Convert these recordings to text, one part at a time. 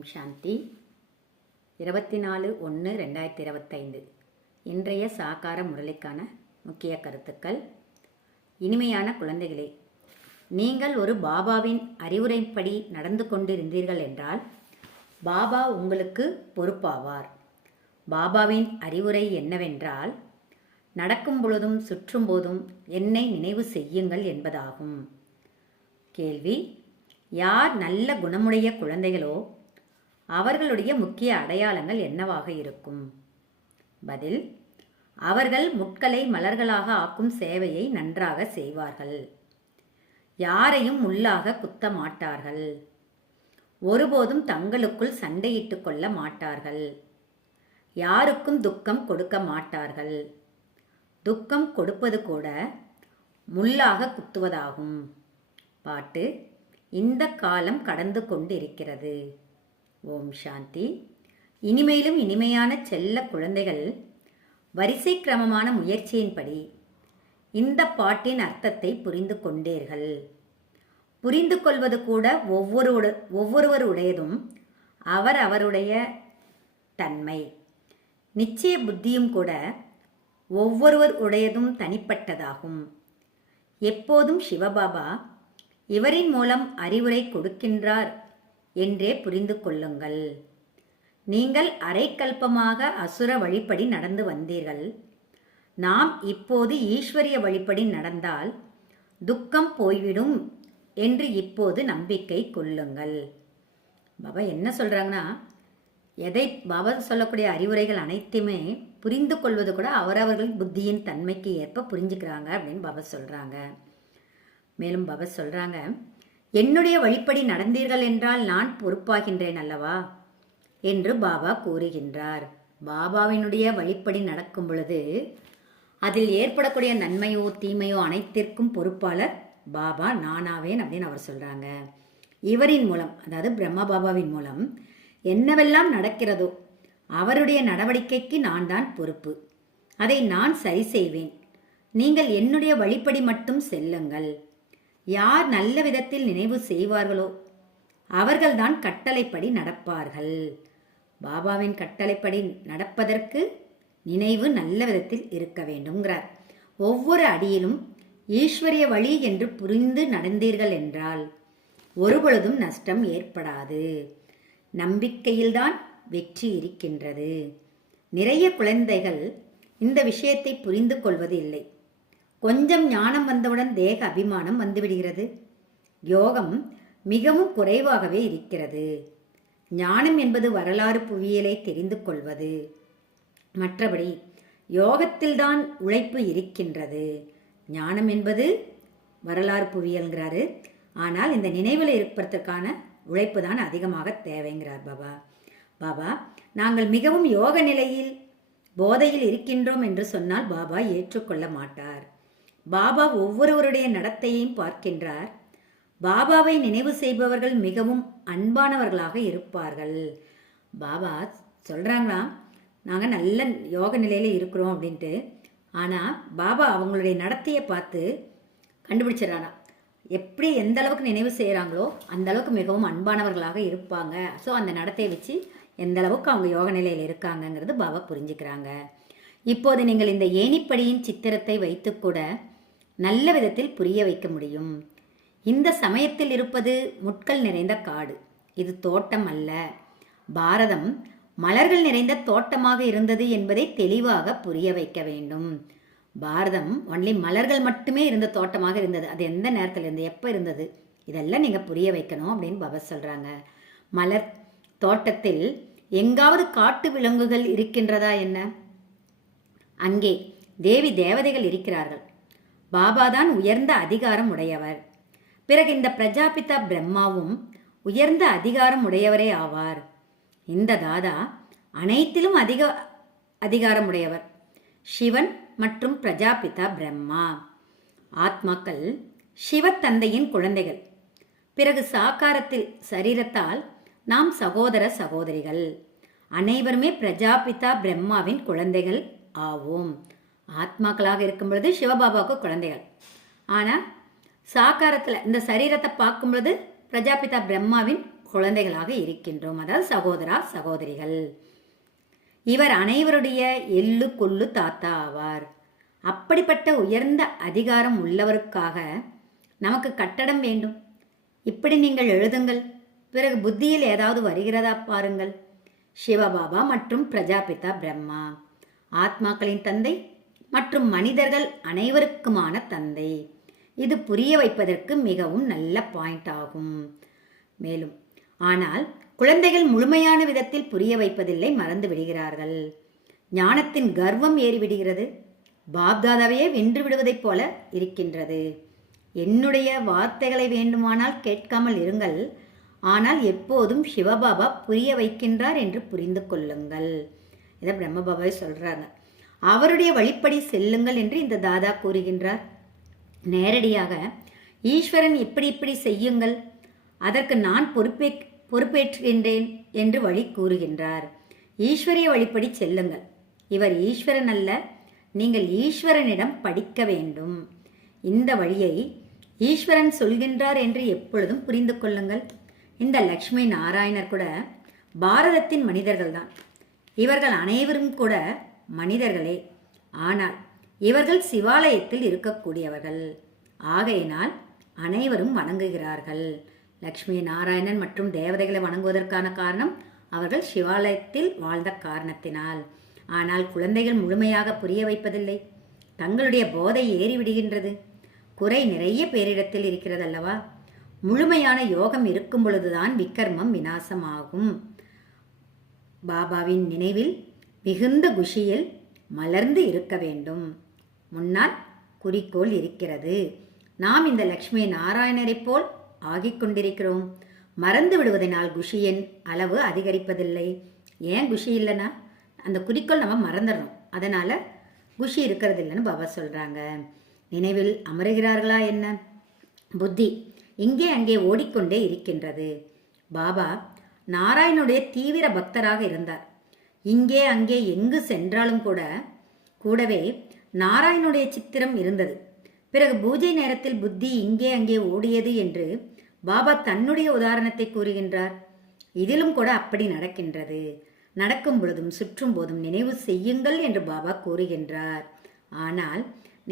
ஓம் சாந்தி. இருபத்தி நாலு ஒன்று ரெண்டாயிரத்தி இருபத்தைந்து. இன்றைய சாகார முரளிக்கான முக்கிய கருத்துக்கள். இனிமையான குழந்தைகளே நீங்கள் ஒரு பாபாவின் அறிவுரைப்படி நடந்து கொண்டிருந்தீர்கள் என்றால் பாபா உங்களுக்கு பொறுப்பாவார். பாபாவின் அறிவுரை என்னவென்றால் நடக்கும் பொழுதும் சுற்றும் போதும் என்னை நினைவு செய்யுங்கள் என்பதாகும். கேள்வி யார் நல்ல குணமுடைய குழந்தைகளோ அவர்களுடைய முக்கிய அடையாளங்கள் என்னவாக இருக்கும்? பதில் அவர்கள் முட்களை மலர்களாக ஆக்கும் சேவையை நன்றாக செய்வார்கள். யாரையும் உள்ளாக குத்த மாட்டார்கள். ஒருபோதும் தங்களுக்குள் சண்டையிட்டுக் கொள்ள மாட்டார்கள். யாருக்கும் துக்கம் கொடுக்க மாட்டார்கள். துக்கம் கொடுப்பது கூட முள்ளாக குத்துவதாகும். பாட்டு இந்த காலம் கடந்து கொண்டிருக்கிறது. ஓம் சாந்தி. இனிமையிலும் இனிமையான செல்ல குழந்தைகள் வரிசை கிரமமான முயற்சியின்படி இந்த பாட்டின் அர்த்தத்தை புரிந்து கொண்டீர்கள். புரிந்து கொள்வது கூட ஒவ்வொரு ஒவ்வொருவருடையதும் அவர் அவருடைய தன்மை. நிச்சய புத்தியும் கூட ஒவ்வொருவர் உடையதும் தனிப்பட்டதாகும். எப்போதும் சிவபாபா இவரின் மூலம் அறிவுரை கொடுக்கின்றார். என்றே புரிந்து கொள்ளுங்கள். நீங்கள் அரைக்கல்பமாக அசுர வழிப்படி நடந்து வந்தீர்கள். நாம் இப்போது ஈஸ்வரிய வழிப்படி நடந்தால் துக்கம் போய்விடும் என்று இப்போது நம்பிக்கை கொள்ளுங்கள். பாபா என்ன சொல்கிறாங்கன்னா எதை பாபா சொல்லக்கூடிய அறிவுரைகள் அனைத்துமே புரிந்து கொள்வது கூட அவரவர்கள் புத்தியின் தன்மைக்கு ஏற்ப புரிஞ்சுக்கிறாங்க அப்படின்னு பாபா சொல்கிறாங்க மேலும் பாபா சொல்கிறாங்க என்னுடைய வழிப்படி நடந்தீர்கள் என்றால் நான் பொறுப்பாகின்றேன் அல்லவா? என்று பாபா கூறுகின்றார். பாபாவினுடைய வழிப்படி நடக்கும் பொழுது அதில் ஏற்படக்கூடிய நன்மையோ தீமையோ அனைத்திற்கும் பொறுப்பாளர் பாபா நானாவேன் அப்படின்னு அவர் சொல்கிறாங்க இவரின் மூலம் அதாவது பிரம்மா பாபாவின் மூலம் என்னவெல்லாம் நடக்கிறதோ அவருடைய நடவடிக்கைக்கு நான் தான் பொறுப்பு. அதை நான் சரி செய்வேன். நீங்கள் என்னுடைய வழிப்படி மட்டும் செல்லுங்கள். யார் நல்ல விதத்தில் நினைவு செய்வார்களோ அவர்கள்தான் கட்டளைப்படி நடப்பார்கள். பாபாவின் கட்டளைப்படி நடப்பதற்கு நினைவு நல்ல விதத்தில் இருக்க வேண்டும்ங்கிறார். ஒவ்வொரு அடியிலும் ஈஸ்வரிய வழி என்று புரிந்து நடந்தீர்கள் என்றால் ஒருபொழுதும் நஷ்டம் ஏற்படாது. நம்பிக்கையில்தான் வெற்றி இருக்கின்றது. நிறைய குழந்தைகள் இந்த விஷயத்தை புரிந்து கொள்வது இல்லை. கொஞ்சம் ஞானம் வந்தவுடன் தேக அபிமானம் வந்துவிடுகிறது. யோகம் மிகவும் குறைவாகவே இருக்கிறது. ஞானம் என்பது வரலாறு புவியியலை தெரிந்து கொள்வது. மற்றபடி யோகத்தில்தான் உழைப்பு இருக்கின்றது. ஞானம் என்பது வரலாறு புவியல்கிறாரு ஆனால் இந்த நினைவில் இருப்பதற்கான உழைப்பு தான் அதிகமாக தேவைங்கிறார் பாபா. பாபா நாங்கள் மிகவும் யோக நிலையில் போதையில் இருக்கின்றோம் என்று சொன்னால் பாபா ஏற்றுக்கொள்ள மாட்டார். பாபா ஒவ்வொருவருடைய நடத்தையையும் பார்க்கின்றார். பாபாவை நினைவு செய்பவர்கள் மிகவும் அன்பானவர்களாக இருப்பார்கள். பாபா சொல்கிறாங்களாம் நாங்கள் நல்ல யோக நிலையில் இருக்கிறோம் அப்படின்ட்டு. ஆனால் பாபா அவங்களுடைய நடத்தையை பார்த்து கண்டுபிடிச்சிடறானா. எப்படி எந்த அளவுக்கு நினைவு செய்கிறாங்களோ அந்த அளவுக்கு மிகவும் அன்பானவர்களாக இருப்பாங்க. ஸோ அந்த நடத்தையை வச்சு எந்த அளவுக்கு அவங்க யோக நிலையில் இருக்காங்கங்கிறது பாபா புரிஞ்சுக்கிறாங்க. இப்போது நீங்கள் இந்த ஏணிப்படியின் சித்திரத்தை வைத்துக்கூட நல்ல விதத்தில் புரிய வைக்க முடியும். இந்த சமயத்தில் இருப்பது முட்கள் நிறைந்த காடு. இது தோட்டம் அல்ல. பாரதம் மலர்கள் நிறைந்த தோட்டமாக இருந்தது என்பதை தெளிவாக புரிய வைக்க வேண்டும். பாரதம் ஒன்லி மலர்கள் மட்டுமே இருந்த தோட்டமாக இருந்தது. அது எந்த நேரத்தில் இருந்து எப்போ இருந்தது? இதெல்லாம் நீங்கள் புரிய வைக்கணும் அப்படின்னு பாபா சொல்கிறாங்க மலர் தோட்டத்தில் எங்காவது காட்டு விலங்குகள் இருக்கின்றதா என்ன? அங்கே தேவி தேவதைகள் இருக்கிறார்கள். பாபாதான் உயர்ந்த அதிகாரம் உடையவர். பிறகு இந்த பிரஜாபிதா பிரம்மாவும் உயர்ந்த அதிகாரம் உடையவரே ஆவார். இந்த தாதா அனைத்திலும் அதிக அதிகாரம் உடையவர். சிவன் மற்றும் பிரஜாபிதா பிரம்மா. ஆத்மாக்கள் சிவத்தந்தையின் குழந்தைகள். பிறகு சாக்காரத்தில் சரீரத்தால் நாம் சகோதர சகோதரிகள். அனைவருமே பிரஜாபிதா பிரம்மாவின் குழந்தைகள். ஆவோம். ஆத்மாக்களாக இருக்கும் பொழுது சிவபாபாவுக்கு குழந்தைகள். ஆனால் சாக்காரத்தில் இந்த சரீரத்தை பார்க்கும் பொழுது பிரஜாபிதா பிரம்மாவின் குழந்தைகளாக இருக்கின்றோம். அதாவது சகோதரா சகோதரிகள். இவர் அனைவருடைய எள்ளு கொள்ளு தாத்தா ஆவார். அப்படிப்பட்ட உயர்ந்த அதிகாரம் உள்ளவருக்காக நமக்கு கட்டடம் வேண்டும். இப்படி நீங்கள் எழுதுங்கள். பிறகு புத்தியில் ஏதாவது வருகிறதா பாருங்கள். சிவபாபா மற்றும் பிரஜாபிதா பிரம்மா. ஆத்மாக்களின் தந்தை மற்றும் மனிதர்கள் அனைவருக்குமான தந்தை. இது புரிய வைப்பதற்கு மிகவும் நல்ல பாயிண்ட் ஆகும். மேலும் ஆனால் குழந்தைகள் முழுமையான விதத்தில் புரிய வைப்பதில்லை மறந்து விடுகிறார்கள். ஞானத்தின் கர்வம் ஏறிவிடுகிறது. பாப்தாதாவையே வென்று விடுவதைப் போல இருக்கின்றது. என்னுடைய வார்த்தைகளை வேண்டுமானால் கேட்காமல் இருங்கள். ஆனால் எப்போதும் சிவபாபா புரிய வைக்கின்றார் என்று புரிந்து கொள்ளுங்கள். இதை பிரம்மபாபாவை சொல்கிறாங்க அவருடைய வழிப்படி செல்லுங்கள் என்று இந்த தாதா கூறுகின்றார். நேரடியாக ஈஸ்வரன் இப்படி இப்படி செய்யுங்கள். அதற்கு நான் பொறுப்பே பொறுப்பேற்றுகின்றேன் என்று வழி கூறுகின்றார். ஈஸ்வரிய வழிப்படி செல்லுங்கள். இவர் ஈஸ்வரன் அல்ல நீங்கள் ஈஸ்வரனிடம் படிக்க வேண்டும். இந்த வழியை ஈஸ்வரன் சொல்கின்றார் என்று எப்பொழுதும் புரிந்து கொள்ளுங்கள். இந்த லக்ஷ்மி நாராயணர் கூட பாரதத்தின் மனிதர்கள்தான். இவர்கள் அனைவரும் கூட மனிதர்களே. ஆனால் இவர்கள் சிவாலயத்தில் இருக்கக்கூடியவர்கள். ஆகையினால் அனைவரும் வணங்குகிறார்கள். லக்ஷ்மி நாராயணன் மற்றும் தேவதைகளை வணங்குவதற்கான காரணம் அவர்கள் சிவாலயத்தில் வாழ்ந்த காரணத்தினால். ஆனால் குழந்தைகள் முழுமையாக புரிய வைப்பதில்லை. தங்களுடைய போதை ஏறிவிடுகின்றது. குறை நிறைய பேரிடத்தில் இருக்கிறதல்லவா? முழுமையான யோகம் இருக்கும் பொழுதுதான் விக்கர்மம் விநாசமாகும். பாபாவின் நினைவில் மிகுந்த குஷியில் மலர்ந்து இருக்க வேண்டும். முன்னால் குறிக்கோள் இருக்கிறது. நாம் இந்த லக்ஷ்மி நாராயணரைப் போல் ஆகிக் கொண்டிருக்கிறோம். மறந்து விடுவதனால் குஷியின் அளவு அதிகரிப்பதில்லை. ஏன் குஷி இல்லைன்னா அந்த குறிக்கோள் நம்ம மறந்துடுறோம் அதனால் குஷி இருக்கிறது இல்லைன்னு பாபா சொல்கிறாங்க நினைவில் அமருகிறார்களா என்ன? புத்தி இங்கே அங்கே ஓடிக்கொண்டே இருக்கின்றது. பாபா நாராயணுடைய தீவிர பக்தராக இருந்தார். இங்கே அங்கே எங்கு சென்றாலும் கூட கூடவே நாராயணுடைய சித்திரம் இருந்தது. பிறகு பூஜை நேரத்தில் புத்தி இங்கே அங்கே ஓடியது என்று பாபா தன்னுடைய உதாரணத்தை கூறுகின்றார். இதிலும் கூட அப்படி நடக்கின்றது. நடக்கும் பொழுதும் சுற்றும் போதும் நினைவு செய்யுங்கள் என்று பாபா கூறுகின்றார். ஆனால்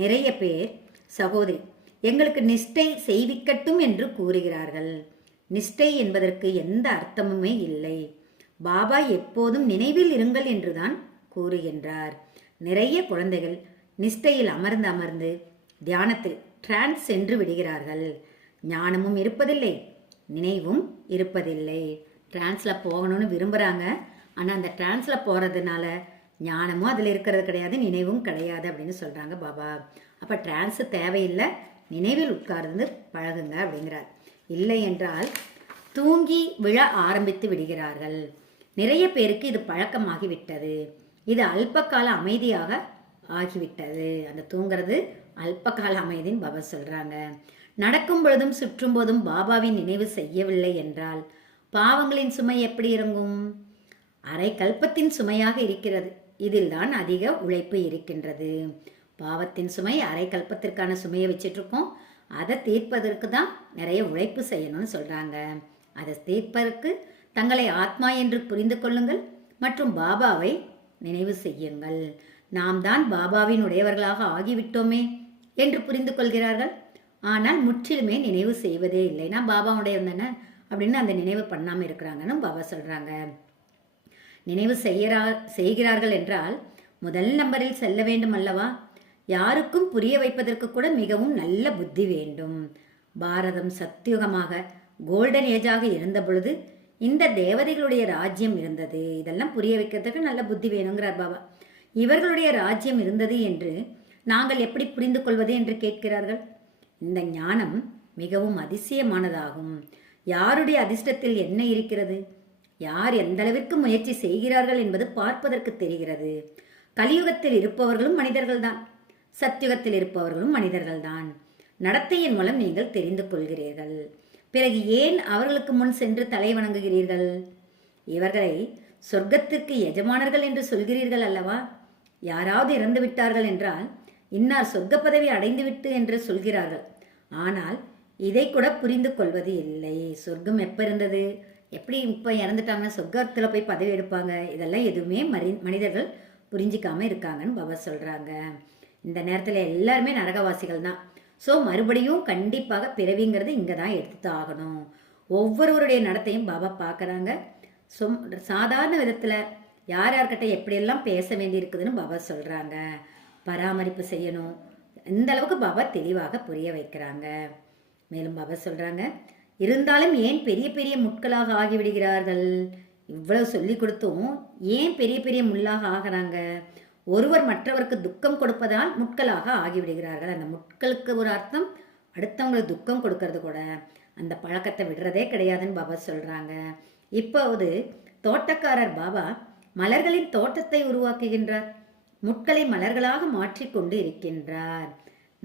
நிறைய பேர் சகோதரி எங்களுக்கு நிஷ்டை செய்விக்கட்டும் என்று கூறுகிறார்கள். நிஷ்டை என்பதற்கு எந்த அர்த்தமுமே இல்லை. பாபா எப்போதும் நினைவில் இருங்கள் என்றுதான் கூறுகின்றார். நிறைய குழந்தைகள் நிஷ்டையில் அமர்ந்து அமர்ந்து தியானத்தில் டிரான்ஸ் சென்று விடுகிறார்கள். ஞானமும் இருப்பதில்லை நினைவும் இருப்பதில்லை. டிரான்ஸில் போகணும்னு விரும்புகிறாங்க ஆனால் அந்த டிரான்ஸில் போகிறதுனால ஞானமும் அதில் இருக்கிறது கிடையாது நினைவும் கிடையாது அப்படின்னு சொல்கிறாங்க பாபா. அப்போ டிரான்ஸு தேவையில்லை நினைவில் உட்கார்ந்து பழகுங்க அப்படிங்கிறார். இல்லை என்றால் தூங்கி விழ ஆரம்பித்து விடுகிறார்கள். நிறைய பேருக்கு இது பழக்கமாகிவிட்டது. இது அல்பகால அமைதியாக ஆகிவிட்டது. அந்த தூங்குறது அல்பகால அமைதின்னு பாபா சொல்கிறாங்க நடக்கும் பொழுதும் சுற்றும் போதும் பாபாவின் நினைவு செய்யவில்லை என்றால் பாவங்களின் சுமை எப்படி இறங்கும்? அரை கல்பத்தின் சுமையாக இருக்கிறது. இதில்தான் அதிக உழைப்பு இருக்கின்றது. பாவத்தின் சுமை அரை கல்பத்திற்கான சுமையை வச்சிட்ருக்கோம். இருக்கோம் அதை தீர்ப்பதற்கு தான் நிறைய உழைப்பு செய்யணும்னு சொல்கிறாங்க அதை தீர்ப்பதற்கு தங்களை ஆத்மா என்று புரிந்து கொள்ளுங்கள் மற்றும் பாபாவை நினைவு செய்யுங்கள். நாம் தான் பாபாவின் உடையவர்களாக ஆகிவிட்டோமே என்று புரிந்து கொள்கிறார்கள். ஆனால் முற்றிலுமே நினைவு செய்வதே இல்லைன்னா பாபா பாபாவுடையவன் தானே அப்படின்னு அந்த நினைவு பண்ணாமல் இருக்கிறாங்கன்னு பாபா சொல்கிறாங்க நினைவு செய்கிறா செய்கிறார்கள் என்றால் முதல் நம்பரில் செல்ல வேண்டும் அல்லவா? யாருக்கும் புரிய வைப்பதற்கு கூட மிகவும் நல்ல புத்தி வேண்டும். பாரதம் சத்தியுகமாக கோல்டன் ஏஜாக இருந்த பொழுது இந்த தேவதைகளுடைய ராஜ்யம் இருந்தது. இதெல்லாம் புரிய வைக்கிறதுக்கு நல்ல புத்தி வேணுங்கிறார் பாபா. இவர்களுடைய ராஜ்யம் இருந்தது என்று நாங்கள் எப்படி புரிந்து கொள்வது என்று கேட்கிறார்கள்? இந்த ஞானம் மிகவும் அதிசயமானதாகும். யாருடைய அதிர்ஷ்டத்தில் என்ன இருக்கிறது? யார் எந்த அளவிற்கு முயற்சி செய்கிறார்கள் என்பது பார்ப்பதற்கு தெரிகிறது. கலியுகத்தில் இருப்பவர்களும் மனிதர்கள்தான். சத்தியுகத்தில் இருப்பவர்களும் மனிதர்கள்தான். நடத்தையின் மூலம் நீங்கள் தெரிந்து கொள்கிறீர்கள். பிறகு ஏன் அவர்களுக்கு முன் சென்று தலை வணங்குகிறீர்கள்? இவர்களை சொர்க்கத்திற்கு எஜமானர்கள் என்று சொல்கிறீர்கள் அல்லவா? யாராவது இறந்து விட்டார்கள் என்றால் இன்னார் சொர்க்க பதவி அடைந்துவிட்டு என்று சொல்கிறார்கள். ஆனால் இதை கூட புரிந்து கொள்வது இல்லை. சொர்க்கம் எப்போ இருந்தது எப்படி இப்போ இறந்துட்டாங்கன்னா சொர்க்கத்தில் போய் பதவி எடுப்பாங்க? இதெல்லாம் எதுவுமே மரி மனிதர்கள் புரிஞ்சிக்காமல் இருக்காங்கன்னு பாபா சொல்கிறாங்க இந்த நேரத்தில் எல்லாருமே நரகவாசிகள் தான் ஸோ மறுபடியும் கண்டிப்பாக பிறவிங்கிறது இங்கே தான் எடுத்து ஆகணும். ஒவ்வொருவருடைய நடத்தையும் பாபா பார்க்குறாங்க சொம் சாதாரண விதத்தில் யார் யார்கிட்ட எப்படியெல்லாம் பேச வேண்டியிருக்குதுன்னு பாபா சொல்கிறாங்க பராமரிப்பு செய்யணும். இந்த அளவுக்கு பாபா தெளிவாக புரிய வைக்கிறாங்க. மேலும் பாபா சொல்கிறாங்க இருந்தாலும் ஏன் பெரிய பெரிய முட்களாக ஆகிவிடுகிறார்கள்? இவ்வளவு சொல்லி கொடுத்தும் ஏன் பெரிய பெரிய முள்ளாக ஆகிறாங்க? ஒருவர் மற்றவருக்கு துக்கம் கொடுப்பதால் முட்களாக ஆகிவிடுகிறார்கள். அந்த முட்களுக்கு ஒரு அர்த்தம் அடுத்தவங்களுக்கு துக்கம் கொடுக்கறது கூட. அந்த பழக்கத்தை விடுறதே கிடையாதுன்னு பாபா சொல்கிறாங்க இப்போது தோட்டக்காரர் பாபா மலர்களின் தோட்டத்தை உருவாக்குகின்றார். முட்களை மலர்களாக மாற்றிக்கொண்டு இருக்கின்றார்.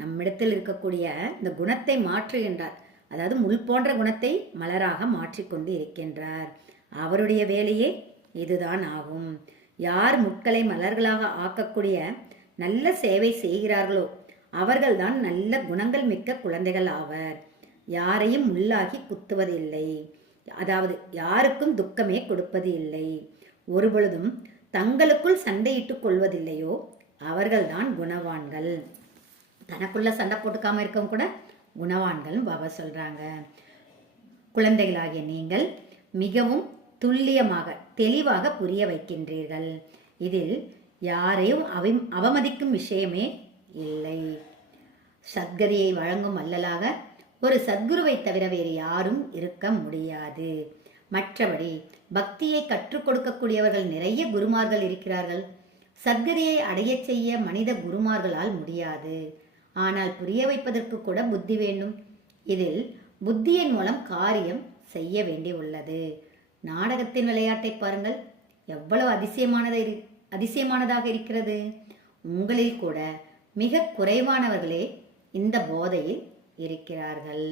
நம்மிடத்தில் இருக்கக்கூடிய இந்த குணத்தை மாற்றுகின்றார். அதாவது முள் போன்ற குணத்தை மலராக மாற்றிக்கொண்டு இருக்கின்றார். அவருடைய வேலையே இதுதான் ஆகும். யார் முட்களை மலர்களாக ஆக்கக்கூடிய நல்ல சேவை செய்கிறார்களோ அவர்கள்தான் நல்ல குணங்கள் மிக்க குழந்தைகள் ஆவர். யாரையும் உள்ளாகி குத்துவதில்லை. அதாவது யாருக்கும் துக்கமே கொடுப்பது இல்லை. ஒருபொழுதும் தங்களுக்குள் சண்டையிட்டுக் கொள்வதில்லையோ அவர்கள்தான் குணவான்கள். தனக்குள்ள சண்டை போட்டுக்காம இருக்கவங்க கூட குணவான்கள் பாபா சொல்றாங்க. குழந்தைகளாகிய நீங்கள் மிகவும் துல்லியமாக தெளிவாக புரிய வைக்கின்றீர்கள். இதில் யாரையும் அவ அவமதிக்கும் விஷயமே இல்லை. சத்கதியை வழங்கும் அல்லலாக ஒரு சத்குருவை தவிர வேறு யாரும் இருக்க முடியாது. மற்றபடி பக்தியை கற்றுக் கொடுக்கக்கூடியவர்கள் நிறைய குருமார்கள் இருக்கிறார்கள். சத்கதியை அடையச் செய்ய மனித குருமார்களால் முடியாது. ஆனால் புரிய வைப்பதற்கு கூட புத்தி வேண்டும். இதில் புத்தியின் மூலம் காரியம் செய்ய வேண்டி உள்ளது நாடகத்தின் விளையாட்டை பாருங்கள். எவ்வளவு அதிசயமானதை இரு அதிசயமானதாக இருக்கிறது. உங்களில் கூட மிக குறைவானவர்களே இந்த போதையில் இருக்கிறார்கள்.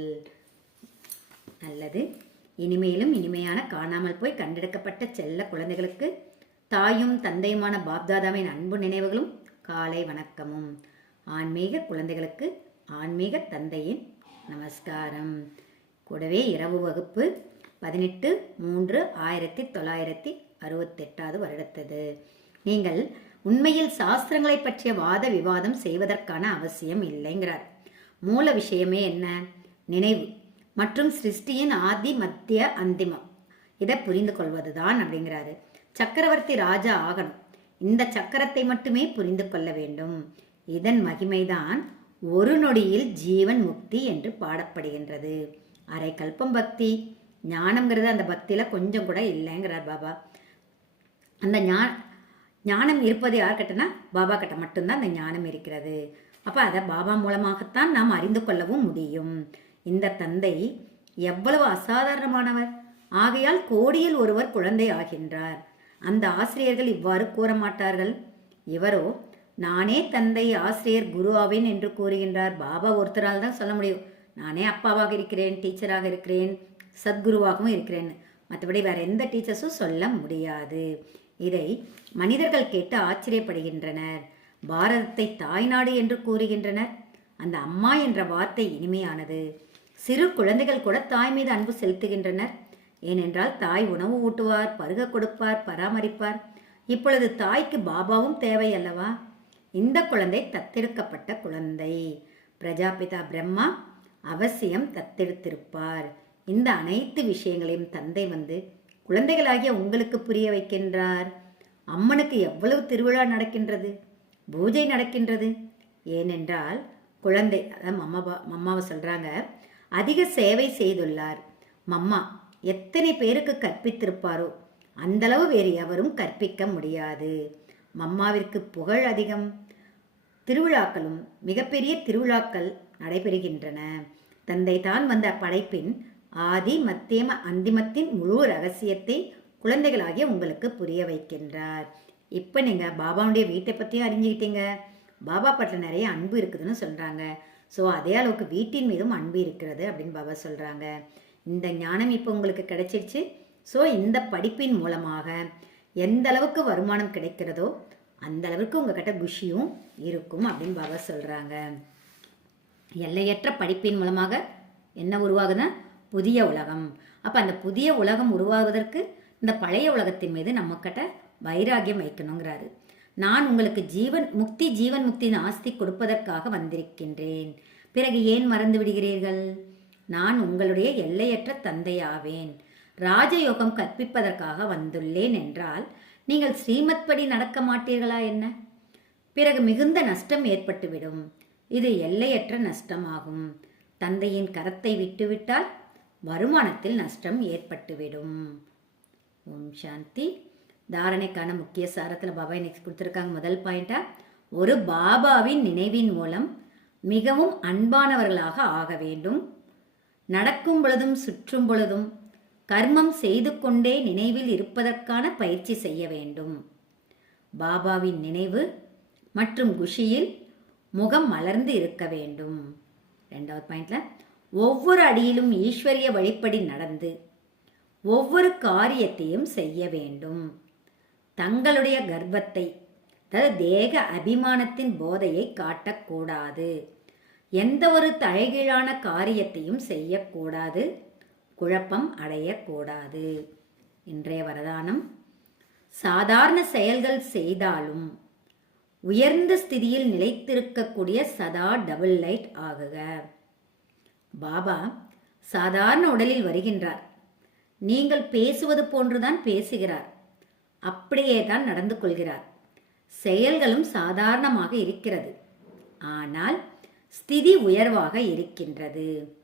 நல்லது. இனிமேலும் இனிமையான காணாமல் போய் கண்டெடுக்கப்பட்ட செல்ல குழந்தைகளுக்கு தாயும் தந்தையுமான பாப்தாதாவின் அன்பு நினைவுகளும் காலை வணக்கமும். ஆன்மீக குழந்தைகளுக்கு ஆன்மீக தந்தையின் நமஸ்காரம். கூடவே இரவு வகுப்பு பதினெட்டு மூன்று ஆயிரத்தி தொள்ளாயிரத்தி அறுபத்தெட்டாவது வருடத்தது. நீங்கள் உண்மையில் சாஸ்திரங்களை பற்றிய வாத விவாதம் செய்வதற்கான அவசியம் இல்லைங்கிறார். மூல விஷயமே என்ன? நினைவு மற்றும் சிருஷ்டியின் ஆதி மத்திய அந்திமம். இதை புரிந்து கொள்வதுதான் அப்படிங்கிறாரு. சக்கரவர்த்தி ராஜா ஆகணும். இந்த சக்கரத்தை மட்டுமே புரிந்து கொள்ள வேண்டும். இதன் மகிமைதான் ஒரு நொடியில் ஜீவன் முக்தி என்று பாடப்படுகின்றது. அரை கல்பம் பக்தி. ஞானம்ங்கிறது அந்த பக்தியில் கொஞ்சம் கூட இல்லைங்கிறார் பாபா. அந்த ஞா ஞானம் இருப்பது யார்கிட்டனா பாபா கிட்ட மட்டும்தான் அந்த ஞானம் இருக்கிறது. அப்போ அதை பாபா மூலமாகத்தான் நாம் அறிந்து கொள்ளவும் முடியும். இந்த தந்தை எவ்வளவு அசாதாரணமானவர். ஆகையால் கோடியில் ஒருவர் குழந்தை ஆகின்றார். அந்த ஆசிரியர்கள் இவ்வாறு கூற மாட்டார்கள். இவரோ நானே தந்தை ஆசிரியர் குரு ஆவேன் என்று கூறுகின்றார். பாபா ஒருத்தரால் தான் சொல்ல முடியும். நானே அப்பாவாக இருக்கிறேன் டீச்சராக இருக்கிறேன் சத்குருவாகவும் இருக்கிறேன் மற்றபடி வேற எந்த டீச்சர்ஸும் சொல்ல முடியாது. இதை மனிதர்கள் கேட்டு ஆச்சரியப்படுகின்றனர். பாரதத்தை தாய்நாடு என்று கூறுகின்றனர். அந்த அம்மா என்ற வார்த்தை இனிமையானது. சிறு குழந்தைகள் கூட தாய் மீது அன்பு செலுத்துகின்றனர். ஏனென்றால் தாய் உணவு ஊட்டுவார் பருக கொடுப்பார் பராமரிப்பார். இப்பொழுது தாய்க்கு பாபாவும் தேவை அல்லவா? இந்த குழந்தை தத்தெடுக்கப்பட்ட குழந்தை. பிரஜாபிதா பிரம்மா அவசியம் தத்தெடுத்திருப்பார். இந்த அனைத்து விஷயங்களையும் தந்தை வந்து குழந்தைகளாகிய உங்களுக்கு புரிய வைக்கின்றார். அம்மனுக்கு எவ்வளவு திருவிழா நடக்கின்றது? பூஜை நடக்கின்றது? ஏனென்றால் குழந்தை அதான் மம்மா மம்மாவை சொல்கிறாங்க அதிக சேவை செய்துள்ளார். மம்மா எத்தனை பேருக்கு கற்பித்திருப்பாரோ அந்தளவு வேறு எவரும் கற்பிக்க முடியாது. மம்மாவிற்கு புகழ் அதிகம். திருவிழாக்களும் மிகப்பெரிய திருவிழாக்கள் நடைபெறுகின்றன. தந்தை தான் வந்த படைப்பின் ஆதி மத்தியம அந்திமத்தின் முழு ரகசியத்தை குழந்தைகளாகிய உங்களுக்கு புரிய வைக்கின்றார். இப்போ நீங்கள் பாபாவுடைய வீட்டை பற்றியும் அறிஞ்சுக்கிட்டீங்க. பாபா பாட்டில் நிறைய அன்பு இருக்குதுன்னு சொல்கிறாங்க ஸோ அதே அளவுக்கு வீட்டின் மீதும் அன்பு இருக்கிறது அப்படின்னு பாபா சொல்கிறாங்க இந்த ஞானம் இப்போ உங்களுக்கு கிடைச்சிருச்சு. ஸோ இந்த படிப்பின் மூலமாக எந்த அளவுக்கு வருமானம் கிடைக்கிறதோ அந்த அளவுக்கு உங்ககிட்ட குஷியும் இருக்கும் அப்படின்னு பாபா சொல்கிறாங்க எல்லையற்ற படிப்பின் மூலமாக என்ன உருவாகுதுன்னா புதிய உலகம். அப்போ அந்த புதிய உலகம் உருவாவதற்கு இந்த பழைய உலகத்தின் மீது நம்மக்கிட்ட வைராகியம் வைக்கணுங்கிறாரு. நான் உங்களுக்கு ஜீவன் முக்தி ஜீவன் முக்தியின் ஆஸ்தி கொடுப்பதற்காக வந்திருக்கின்றேன். பிறகு ஏன் மறந்து விடுகிறீர்கள்? நான் உங்களுடைய எல்லையற்ற தந்தையாவேன். ராஜயோகம் கற்பிப்பதற்காக வந்துள்ளேன் என்றால் நீங்கள் ஸ்ரீமத் படி நடக்க மாட்டீர்களா என்ன? பிறகு மிகுந்த நஷ்டம் ஏற்பட்டுவிடும். இது எல்லையற்ற நஷ்டமாகும். தந்தையின் கரத்தை விட்டுவிட்டால் வருமானத்தில் நஷ்டம் ஏற்பட்டுவிடும். ஓம் சாந்தி. தாரணைக்கான முக்கிய சாரத்தில் பாபா இன்னைக்கு கொடுத்துருக்காங்க முதல் பாயிண்டா. ஒரு பாபாவின் நினைவின் மூலம் மிகவும் அன்பானவர்களாக ஆக வேண்டும். நடக்கும் பொழுதும் சுற்றும் பொழுதும் கர்மம் செய்து கொண்டே நினைவில் இருப்பதற்கான பயிற்சி செய்ய வேண்டும். பாபாவின் நினைவு மற்றும் குஷியில் முகம் மலர்ந்து இருக்க வேண்டும். ரெண்டாவது பாயிண்ட்ல ஒவ்வொரு அடியிலும் ஈஸ்வரிய வழிப்படி நடந்து ஒவ்வொரு காரியத்தையும் செய்ய வேண்டும். தங்களுடைய கர்ப்பத்தை அதாவது தேக அபிமானத்தின் போதையை காட்டக்கூடாது. எந்த ஒரு தலைகீழான காரியத்தையும் செய்யக்கூடாது. குழப்பம் அடையக்கூடாது. இன்றைய வரதானம். சாதாரண செயல்கள் செய்தாலும் உயர்ந்த ஸ்திதியில் நிலைத்திருக்கக்கூடிய சதா டபுள் லைட் ஆகுக. பாபா சாதாரண உடலில் வருகின்றார். நீங்கள் பேசுவது போன்றுதான் பேசுகிறார். அப்படியே தான் நடந்து கொள்கிறார். செயல்களும் சாதாரணமாக இருக்கிறது. ஆனால் ஸ்திதி உயர்வாக இருக்கின்றது.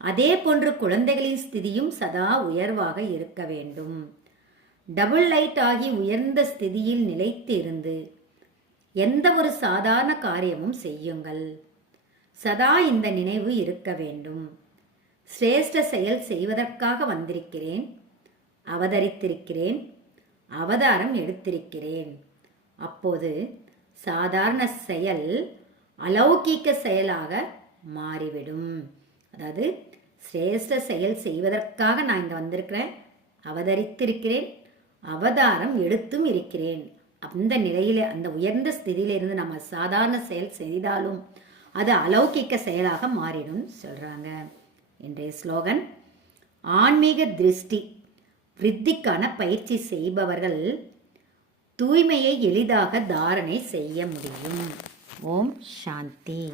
அதே போன்று குழந்தைகளின் ஸ்திதியும் சதா உயர்வாக இருக்க வேண்டும். டபுள் லைட் ஆகி உயர்ந்த ஸ்திதியில் நிலைத்து இருந்து எந்த ஒரு சாதாரண காரியமும் செய்யுங்கள். சதா இந்த நினைவு இருக்க வேண்டும். சிரேஷ்ட செயல் செய்வதற்காக வந்திருக்கிறேன். அவதரித்திருக்கிறேன். அவதாரம் எடுத்திருக்கிறேன். அப்போது சாதாரண செயல் அலௌகீக செயலாக மாறிவிடும். அதாவது சிரேஷ்ட செயல் செய்வதற்காக நான் இங்கே வந்திருக்கிறேன். அவதரித்திருக்கிறேன். அவதாரம் எடுத்தும் இருக்கிறேன். அந்த நிலையில அந்த உயர்ந்த ஸ்திதியிலிருந்து நம்ம சாதாரண செயல் செய்தாலும் அது அலௌகிக்க செயலாக மாறிடும் சொல்கிறாங்க இன்றைய ஸ்லோகன் ஆன்மீக திருஷ்டி விருத்திக்கான பயிற்சி செய்பவர்கள் தூய்மையை எளிதாக தாரணை செய்ய முடியும். ஓம் சாந்தி.